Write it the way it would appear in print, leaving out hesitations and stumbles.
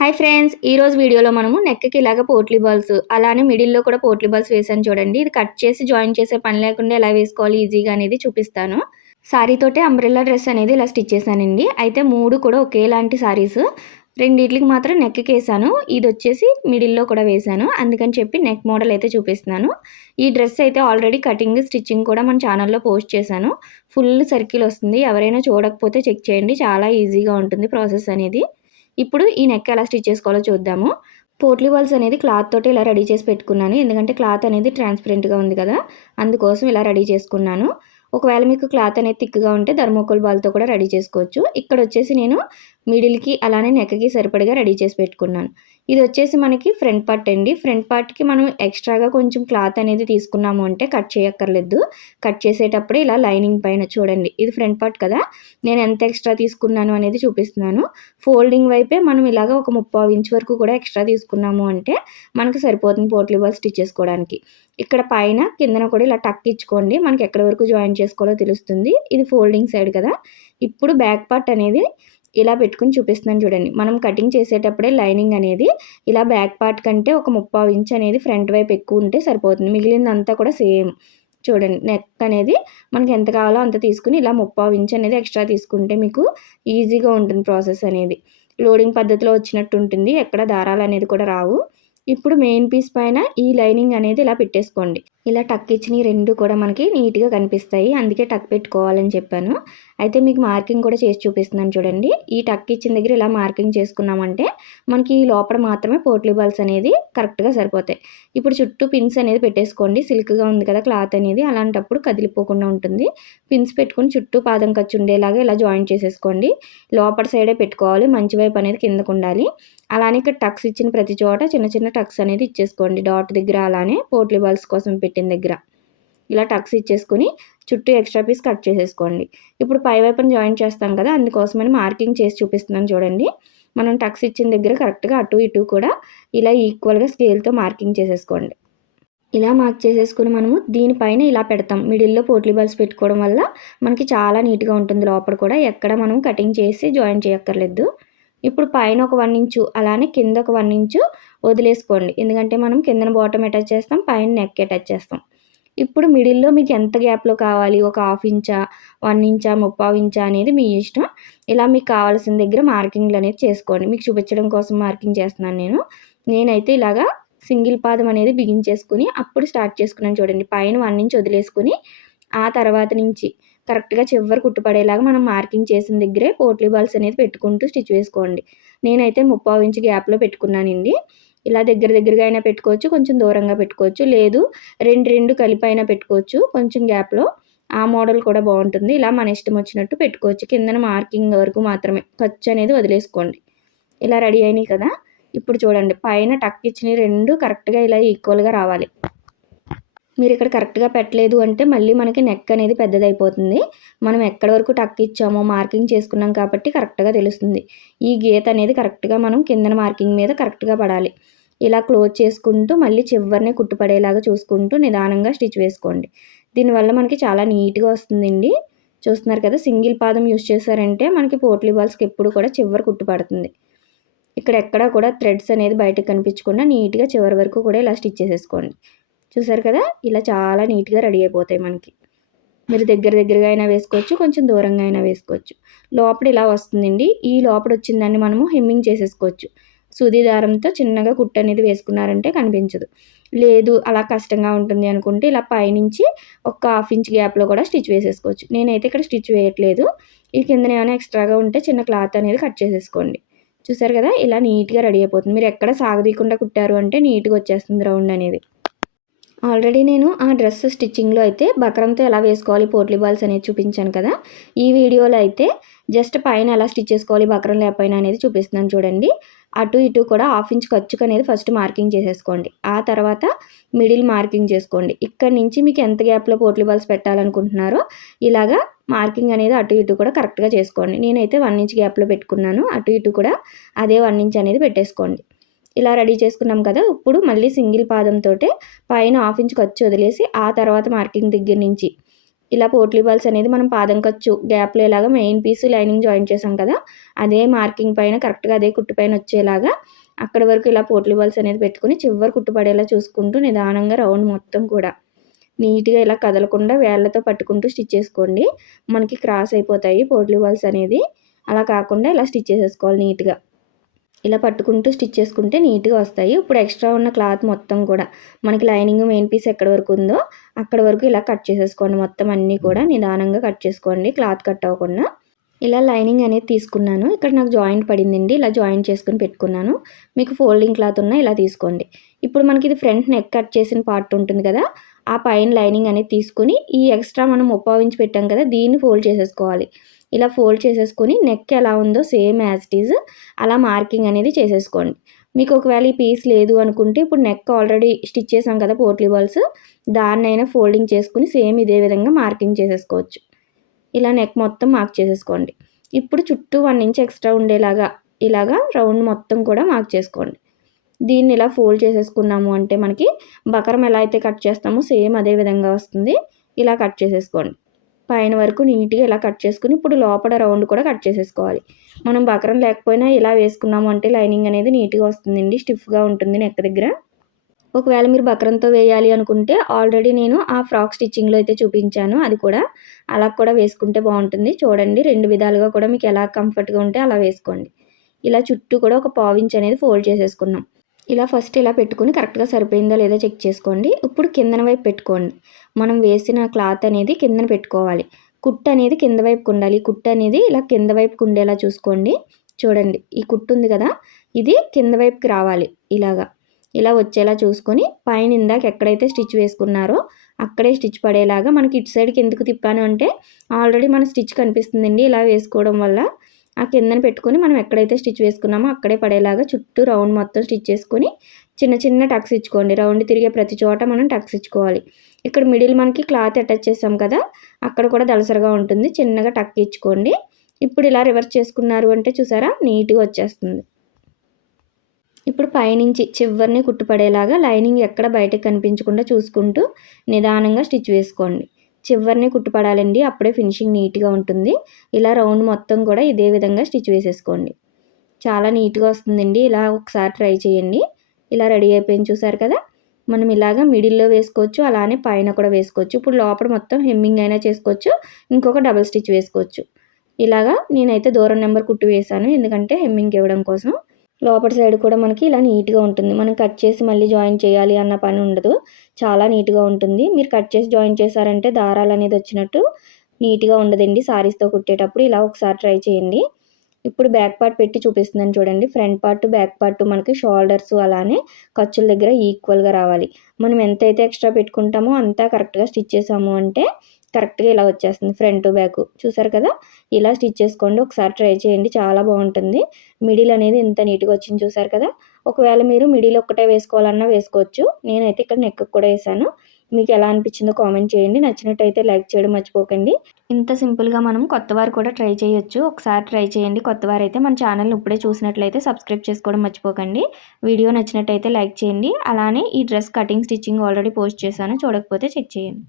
Hi friends, ఈరోజు వీడియోలో మనము నెక్కి ఇలాగ పోట్లీ బాల్స్ అలానే మిడిల్‌లో కూడా పోట్లీ బాల్స్ వేసాను చూడండి. ఇది కట్ చేసి జాయిన్ చేసే పని లేకుండా ఎలా వేసుకోవాలి ఈజీగా అనేది చూపిస్తాను. సారీ తోటే అంబ్రెల్లా డ్రెస్ అనేది ఇలా స్టిచ్ చేశానండి. అయితే 3 కూడా ఒకేలాంటి సారీస్. రెండిట్లకి మాత్రం నెక్‌కేసాను. ఇదొచ్చేసి మిడిల్‌లో కూడా వేశాను. అందుకని చెప్పి నెక్ మోడల్ అయితే చూపిస్తున్నాను. ఈ డ్రెస్ అయితే ఆల్రెడీ కటింగ్, స్టిచ్చింగ్ కూడా మన ఛానల్‌లో పోస్ట్ చేశాను. ఫుల్ సర్కిల్ వస్తుంది. ఎవరైనా చూడకపోతే చెక్ చేయండి. చాలా ఈజీగా ఉంటుంది ప్రాసెస్ అనేది. ఇప్పుడు ఈ నెక్ ఎలా స్టిచ్ చేసుకోవాలో చూద్దాము. పోట్లీ బాల్స్ అనేది క్లాత్ తోటి ఇలా రెడీ చేసి పెట్టుకున్నాను. ఎందుకంటే క్లాత్ అనేది ట్రాన్స్పరెంట్‌గా ఉంది కదా! అందుకోసం ఇలా రెడీ చేసుకున్నాను. ఒకవేళ మీకు క్లాత్ అనేది థిక్‌గా ఉంటే థర్మోకోల్ బాల్‌తో కూడా రెడీ చేసుకోవచ్చు. ఇక్కడొచ్చేసి నేను మిడిల్‌కి అలానే నెక్‌కి సరిపడగా రెడీ చేసి పెట్టుకున్నాను. ఇదొచ్చేసి మనకి ఫ్రంట్ పార్ట్ అండి. ఫ్రంట్ పార్ట్‌కి మనం ఎక్స్‌ట్రాగా కొంచెం క్లాత్ అనేది తీసుకున్నాము అంటే కట్ చేయక్కర్లేదు. కట్ చేసేటప్పుడే ఇలా లైనింగ్ పైన చూడండి. ఇది ఫ్రంట్ పార్ట్ కదా! నేను ఎంత ఎక్స్‌ట్రా తీసుకున్నాను అనేది చూపిస్తున్నాను. ఫోల్డింగ్ వైపే మనం ఇలాగ ఒక 3/4 ఇంచ్ వరకు కూడా ఎక్స్‌ట్రా తీసుకున్నాము అంటే మనకు సరిపోతుంది పోట్లీ బాల్ స్టిచ్ చేసుకోవడానికి. ఇక్కడ పైన కిందన కూడా ఇలా టక్ ఇచ్చుకోండి. మనకి ఎక్కడి వరకు జాయిన్ చేసుకోవాలో తెలుస్తుంది. ఇది ఫోల్డింగ్ సైడ్ కదా! ఇప్పుడు బ్యాక్ పార్ట్ అనేది ఇలా పెట్టుకొని చూపిస్తున్నాను చూడండి. మనం కటింగ్ చేసేటప్పుడే లైనింగ్ అనేది ఇలా బ్యాక్ పార్ట్ కంటే ఒక 3/4 ఇంచ్ అనేది ఫ్రంట్ వైపు ఎక్కువ ఉంటే సరిపోతుంది. మిగిలిందంతా కూడా సేమ్. చూడండి నెక్ అనేది మనకి ఎంత కావాలో అంత తీసుకొని ఇలా 3/4 ఇంచ్ అనేది ఎక్స్ట్రా తీసుకుంటే మీకు ఈజీగా ఉంటుంది ప్రాసెస్ అనేది. లోడింగ్ పద్ధతిలో వచ్చినట్టు ఉంటుంది. ఎక్కడ దారాలు అనేది కూడా రావు. ఇప్పుడు మెయిన్ పీస్ పైన ఈ లైనింగ్ అనేది ఇలా పెట్టేసుకోండి. ఇలా టక్ ఇచ్చినవి 2 కూడా మనకి నీట్‌గా కనిపిస్తాయి. అందుకే టక్ పెట్టుకోవాలని చెప్పాను. అయితే మీకు మార్కింగ్ కూడా చేసి చూపిస్తున్నాను చూడండి. ఈ టక్ ఇచ్చిన దగ్గర ఇలా మార్కింగ్ చేసుకున్నామంటే మనకి ఈ లోపల మాత్రమే పోట్లీ బాల్స్ అనేది కరెక్ట్‌గా సరిపోతాయి. ఇప్పుడు చుట్టూ పిన్స్ అనేది పెట్టేసుకోండి. సిల్క్‌గా ఉంది కదా క్లాత్ అనేది, అలాంటప్పుడు కదిలిపోకుండా ఉంటుంది. పిన్స్ పెట్టుకొని చుట్టూ పాదం ఖర్చు ఉండేలాగా ఇలా జాయింట్ చేసేసుకోండి. లోపల సైడే పెట్టుకోవాలి. మంచి వైపు అనేది కిందకుండాలి. అలానే ఇక్కడ టక్స్ ఇచ్చిన ప్రతి చోట చిన్న చిన్న టక్స్ అనేది ఇచ్చేసుకోండి. డాట్ దగ్గర అలానే పోట్లీ బాల్స్ కోసం పెట్టిన దగ్గర. ఇలా టక్స్ ఇచ్చేసుకొని చుట్టూ ఎక్స్ట్రా పీస్ కట్ చేసేసుకోండి. ఇప్పుడు పై వైపున జాయిన్ చేస్తాం కదా! అందుకోసమని మార్కింగ్ చేసి చూపిస్తున్నాను చూడండి. మనం టక్స్ ఇచ్చిన దగ్గర కరెక్ట్‌గా అటు ఇటు కూడా ఇలా ఈక్వల్‌గా స్కేల్‌తో మార్కింగ్ చేసేసుకోండి. ఇలా మార్క్ చేసేసుకొని మనము దీనిపైన ఇలా పెడతాం. మిడిల్‌లో పోట్లీ బాల్స్ పెట్టుకోవడం వల్ల మనకి చాలా నీట్‌గా ఉంటుంది లోపల కూడా. ఎక్కడ మనం కటింగ్ చేసి జాయిన్ చేయక్కర్లేదు. ఇప్పుడు పైన ఒక 1 ఇంచు అలానే కింద ఒక 1 ఇంచు వదిలేసుకోండి. ఎందుకంటే మనం కిందన బాటమ్ అటాచ్ చేస్తాం. పైన నెక్ అటాచ్ చేస్తాం. ఇప్పుడు మిడిల్‌లో మీకు ఎంత గ్యాప్‌లో కావాలి? ఒక 1/2 ఇంచా, 1 ఇంచా, 3/4 ఇంచా అనేది మీ ఇష్టం. ఇలా మీకు కావాల్సిన దగ్గర మార్కింగ్‌లనేది చేసుకోండి. మీకు చూపించడం కోసం మార్కింగ్ చేస్తున్నాను నేను. నేనైతే ఇలాగా సింగిల్ పాదం అనేది బిగించేసుకొని అప్పుడు స్టార్ట్ చేసుకున్నాను చూడండి. పైన 1 ఇంచ్ వదిలేసుకొని ఆ తర్వాత నుంచి కరెక్ట్‌గా చివరి కుట్టు పడేలాగా మనం మార్కింగ్ చేసిన దగ్గరే పోట్లీ బాల్స్ అనేది పెట్టుకుంటూ స్టిచ్ వేసుకోండి. నేనైతే 3/4 ఇంచ్ గ్యాప్‌లో పెట్టుకున్నానండి. ఇలా దగ్గర దగ్గరగా అయినా పెట్టుకోవచ్చు. కొంచెం దూరంగా పెట్టుకోవచ్చు. లేదు 2 కలిపి అయినా పెట్టుకోవచ్చు కొంచెం గ్యాప్‌లో. ఆ మోడల్ కూడా బావుంటుంది. ఇలా మన ఇష్టం వచ్చినట్టు పెట్టుకోవచ్చు. కిందన మార్కింగ్ వరకు మాత్రమే ఖర్చు అనేది వదిలేసుకోండి. ఇలా రెడీ అయినాయి కదా! ఇప్పుడు చూడండి పైన టక్ ఇచ్చినవి 2 కరెక్ట్‌గా ఇలా ఈక్వల్‌గా రావాలి. మీరిక్కడ కరెక్ట్‌గా పెట్టలేదు అంటే మళ్ళీ మనకి నెక్ అనేది పెద్దదైపోతుంది. మనం ఎక్కడి వరకు టక్ ఇచ్చామో మార్కింగ్ చేసుకున్నాం కాబట్టి కరెక్ట్‌గా తెలుస్తుంది. ఈ గీత అనేది కరెక్ట్‌గా మనం కిందన మార్కింగ్ మీద కరెక్ట్‌గా పడాలి. ఇలా క్లోజ్ చేసుకుంటూ మళ్ళీ చివరనే కుట్టు పడేలాగా చూసుకుంటూ నిదానంగా స్టిచ్ వేసుకోండి. దీనివల్ల మనకి చాలా నీట్‌గా వస్తుందండి. చూస్తున్నారు కదా! సింగిల్ పాదం యూజ్ చేశారంటే మనకి పోట్లీ బాల్స్‌కి ఎప్పుడు కూడా చివర కుట్టు పడుతుంది. ఇక్కడ ఎక్కడా కూడా థ్రెడ్స్ అనేది బయటకు కనిపించకుండా నీట్‌గా చివరి వరకు కూడా ఇలా స్టిచ్ చేసేసుకోండి. చూసారు కదా! ఇలా చాలా నీట్‌గా రెడీ అయిపోతాయి మనకి. మీరు దగ్గర దగ్గరగా అయినా వేసుకోవచ్చు. కొంచెం దూరంగా అయినా వేసుకోవచ్చు. లోపల ఇలా వస్తుందండి. ఈ లోపల వచ్చిన దాన్ని మనము హెమ్మింగ్ చేసేసుకోవచ్చు. సూది దారంతో చిన్నగా కుట్టు అనేది వేసుకున్నారంటే కనిపించదు. లేదు అలా కష్టంగా ఉంటుంది అనుకుంటే ఇలా పైనుంచి ఒక 1/2 ఇంచ్ గ్యాప్‌లో కూడా స్టిచ్ వేసేసుకోవచ్చు. నేనైతే ఇక్కడ స్టిచ్ వేయట్లేదు. ఈ కిందన ఏమైనా ఎక్స్ట్రాగా ఉంటే చిన్న క్లాత్ అనేది కట్ చేసేసుకోండి. చూసారు కదా! ఇలా నీట్‌గా రెడీ అయిపోతుంది. మీరు ఎక్కడ సాగదీయకుండా కుట్టారు అంటే నీట్‌గా వచ్చేస్తుంది రౌండ్ అనేది. ఆల్రెడీ నేను ఆ డ్రెస్ స్టిచ్చింగ్‌లో అయితే బక్రంతో ఎలా వేసుకోవాలి పోట్లీ బాల్స్ అనేది చూపించాను కదా! ఈ వీడియోలో అయితే జస్ట్ పైన ఎలా స్టిచ్ చేసుకోవాలి బక్రం లేకపోయినా అనేది చూపిస్తున్నాను చూడండి. అటు ఇటు కూడా 1/2 ఇంచ్ ఖర్చుకనేది ఫస్ట్ మార్కింగ్ చేసేసుకోండి. ఆ తర్వాత మిడిల్ మార్కింగ్ చేసుకోండి. ఇక్కడి నుంచి మీకు ఎంత గ్యాప్‌లో పోట్లీ బాల్స్ పెట్టాలనుకుంటున్నారో ఇలాగా మార్కింగ్ అనేది అటు ఇటు కూడా కరెక్ట్‌గా చేసుకోండి. నేనైతే 1 ఇంచ్ గ్యాప్‌లో పెట్టుకున్నాను. అటు ఇటు కూడా అదే 1 ఇంచ్ అనేది పెట్టేసుకోండి. ఇలా రెడీ చేసుకున్నాం కదా! ఇప్పుడు మళ్ళీ సింగిల్ పాదంతోటే పైన 1/2 ఇంచ్ ఖర్చు వదిలేసి ఆ తర్వాత మార్కింగ్ దగ్గర నుంచి ఇలా పోట్లీ బాల్స్ అనేది మనం పాదం ఖర్చు గ్యాప్లో ఇలాగా మెయిన్ పీస్ లైనింగ్ జాయిన్ చేసాం కదా, అదే మార్కింగ్ పైన కరెక్ట్గా అదే కుట్టు పైన వచ్చేలాగా అక్కడి వరకు ఇలా పోట్లీ బాల్స్ అనేది పెట్టుకుని చివరి కుట్టు పడేలా చూసుకుంటూ నిదానంగా రౌండ్ మొత్తం కూడా నీట్గా ఇలా కదలకుండా వేళ్ళతో పట్టుకుంటూ స్టిచ్ చేసుకోండి. మనకి క్రాస్ అయిపోతాయి పోట్లీ బాల్స్ అనేది. అలా కాకుండా ఇలా స్టిచ్ చేసేసుకోవాలి నీట్గా. ఇలా పట్టుకుంటూ స్టిచ్ చేసుకుంటే నీట్గా వస్తాయి. ఇప్పుడు ఎక్స్ట్రా ఉన్న క్లాత్ మొత్తం కూడా మనకి లైనింగ్ మెయిన్ పీస్ ఎక్కడి వరకు ఉందో అక్కడ వరకు ఇలా కట్ చేసేసుకోండి. మొత్తం అన్నీ కూడా నిదానంగా కట్ చేసుకోండి, క్లాత్ కట్ అవ్వకుండా. ఇలా లైనింగ్ అనేది తీసుకున్నాను. ఇక్కడ నాకు జాయింట్ పడిందండి, ఇలా జాయింట్ చేసుకుని పెట్టుకున్నాను. మీకు ఫోల్డింగ్ క్లాత్ ఉన్నా ఇలా తీసుకోండి. ఇప్పుడు మనకి ఇది ఫ్రంట్ నెక్ కట్ చేసిన పార్ట్ ఉంటుంది కదా, ఆ పైన లైనింగ్ అనేది తీసుకుని ఈ ఎక్స్ట్రా మనం 3/4 ఇంచ్ పెట్టాం కదా, దీన్ని ఫోల్డ్ చేసేసుకోవాలి. ఇలా ఫోల్డ్ చేసేసుకొని నెక్ ఎలా ఉందో సేమ్ యాజ్ ఇట్ ఈజ్ అలా మార్కింగ్ అనేది చేసేసుకోండి. మీకు ఒకవేళ ఈ పీస్ లేదు అనుకుంటే ఇప్పుడు నెక్ ఆల్రెడీ స్టిచ్ చేసాం కదా పోట్లీ బాల్స్, దాన్నైనా ఫోల్డింగ్ చేసుకుని సేమ్ ఇదే విధంగా మార్కింగ్ చేసేసుకోవచ్చు. ఇలా నెక్ మొత్తం మార్క్ చేసేసుకోండి. ఇప్పుడు చుట్టూ 1 ఇంచ్ ఎక్స్ట్రా ఉండేలాగా ఇలాగా రౌండ్ మొత్తం కూడా మార్క్ చేసుకోండి. దీన్ని ఇలా ఫోల్డ్ చేసేసుకున్నాము అంటే మనకి బకరం ఎలా అయితే కట్ చేస్తామో సేమ్ అదే విధంగా వస్తుంది. ఇలా కట్ చేసేసుకోండి. పైన వరకు నీట్గా ఇలా కట్ చేసుకుని ఇప్పుడు లోపల రౌండ్ కూడా కట్ చేసేసుకోవాలి. మనం బకరం లేకపోయినా ఇలా వేసుకున్నాము అంటే లైనింగ్ అనేది నీట్గా వస్తుందండి, స్టిఫ్గా ఉంటుంది నెక్ దగ్గర. ఒకవేళ మీరు బకరంతో వేయాలి అనుకుంటే ఆల్రెడీ నేను ఆ ఫ్రాక్ స్టిచ్చింగ్లో అయితే చూపించాను, అది కూడా అలా కూడా వేసుకుంటే బాగుంటుంది. చూడండి 2 విధాలుగా కూడా మీకు ఎలా కంఫర్ట్గా ఉంటే అలా వేసుకోండి. ఇలా చుట్టూ కూడా ఒక 1/4 ఇంచ్ అనేది ఫోల్డ్ చేసేసుకున్నాం. ఇలా ఫస్ట్ ఇలా పెట్టుకుని కరెక్ట్గా సరిపోయిందా లేదా చెక్ చేసుకోండి. ఇప్పుడు కిందన వైపు పెట్టుకోండి. మనం వేసిన క్లాత్ అనేది కిందన పెట్టుకోవాలి. కుట్టు అనేది కింద వైపుకు ఉండాలి. కుట్టు అనేది ఇలా కింద వైపుకు ఉండేలా చూసుకోండి. చూడండి ఈ కుట్టు ఉంది కదా, ఇది కింద వైపుకి రావాలి. ఇలా వచ్చేలా చూసుకొని పైన ఇందాక ఎక్కడైతే స్టిచ్ వేసుకున్నారో అక్కడే స్టిచ్ పడేలాగా మనకి ఇటు సైడ్కి ఎందుకు తిప్పాను అంటే ఆల్రెడీ మన స్టిచ్ కనిపిస్తుందండి. ఇలా వేసుకోవడం వల్ల ఆ కిందన పెట్టుకొని మనం ఎక్కడైతే స్టిచ్ వేసుకున్నామో అక్కడే పడేలాగా చుట్టూ రౌండ్ మొత్తం స్టిచ్ చేసుకొని చిన్న చిన్న టక్స్ ఇచ్చుకోండి. రౌండ్ తిరిగే ప్రతి చోట మనం టక్స్ ఇచ్చుకోవాలి. ఇక్కడ మిడిల్ మనకి క్లాత్ అటాచ్ చేసాం కదా, అక్కడ కూడా దళసరిగా ఉంటుంది, చిన్నగా టక్ ఇచ్చుకోండి. ఇప్పుడు ఇలా రివర్స్ చేసుకున్నారు అంటే చూసారా నీట్గా వచ్చేస్తుంది. ఇప్పుడు పైనుంచి చివరిని కుట్టుపడేలాగా లైనింగ్ ఎక్కడ బయటకు కనిపించకుండా చూసుకుంటూ నిదానంగా స్టిచ్ వేసుకోండి. చివరిని కుట్టుపడాలండి, అప్పుడే ఫినిషింగ్ నీట్గా ఉంటుంది. ఇలా రౌండ్ మొత్తం కూడా ఇదే విధంగా స్టిచ్ వేసేసుకోండి. చాలా నీట్గా వస్తుందండి. ఇలా ఒకసారి ట్రై చేయండి. ఇలా రెడీ అయిపోయింది చూసారు కదా. మనం ఇలాగా మిడిల్లో వేసుకోవచ్చు, అలానే పైన కూడా వేసుకోవచ్చు. ఇప్పుడు లోపల మొత్తం హెమ్మింగ్ అయినా చేసుకోవచ్చు, ఇంకొక డబుల్ స్టిచ్ వేసుకోవచ్చు. ఇలాగా నేనైతే దూరం నెంబర్ కుట్టు వేసాను, ఎందుకంటే హెమ్మింగ్ ఇవ్వడం కోసం. లోపల సైడ్ కూడా మనకి ఇలా నీట్గా ఉంటుంది. మనం కట్ చేసి మళ్ళీ జాయిన్ చేయాలి అన్న పని ఉండదు. చాలా నీట్గా ఉంటుంది. మీరు కట్ చేసి జాయిన్ చేశారంటే దారాలు అనేది వచ్చినట్టు నీట్గా ఉండదండి సారీస్తో కుట్టేటప్పుడు. ఇలా ఒకసారి ట్రై చేయండి. ఇప్పుడు బ్యాక్ పార్ట్ పెట్టి చూపిస్తున్నాను చూడండి. ఫ్రంట్ పార్ట్ బ్యాక్ పార్ట్ మనకి షోల్డర్స్ అలానే ఖర్చుల దగ్గర ఈక్వల్గా రావాలి. మనం ఎంతైతే ఎక్స్ట్రా పెట్టుకుంటామో అంతా కరెక్ట్గా స్టిచ్ చేసాము అంటే కరెక్ట్గా ఇలా వచ్చేస్తుంది ఫ్రంట్ బ్యాక్. చూసారు కదా, ఇలా స్టిచ్ చేసుకోండి. ఒకసారి ట్రై చేయండి, చాలా బాగుంటుంది. మిడిల్ అనేది ఎంత నీట్గా వచ్చింది చూసారు కదా. ఒకవేళ మీరు మిడిల్ ఒక్కటే వేసుకోవాలన్నా వేసుకోవచ్చు. నేనైతే ఇక్కడ నెక్ కూడా వేసాను. మీకు ఎలా అనిపించిందో కామెంట్ చేయండి. నచ్చినట్టయితే లైక్ చేయడం మర్చిపోకండి. ఇంత సింపుల్గా మనం కొత్తవారు కూడా ట్రై చేయొచ్చు. ఒకసారి ట్రై చేయండి. కొత్తవారు అయితే మన ఛానల్ని ఇప్పుడే చూసినట్లయితే సబ్స్క్రైబ్ చేసుకోవడం మర్చిపోకండి. వీడియో నచ్చినట్టయితే లైక్ చేయండి. అలానే ఈ dress cutting stitching already post చేశాను, చూడకపోతే చెక్ చేయండి.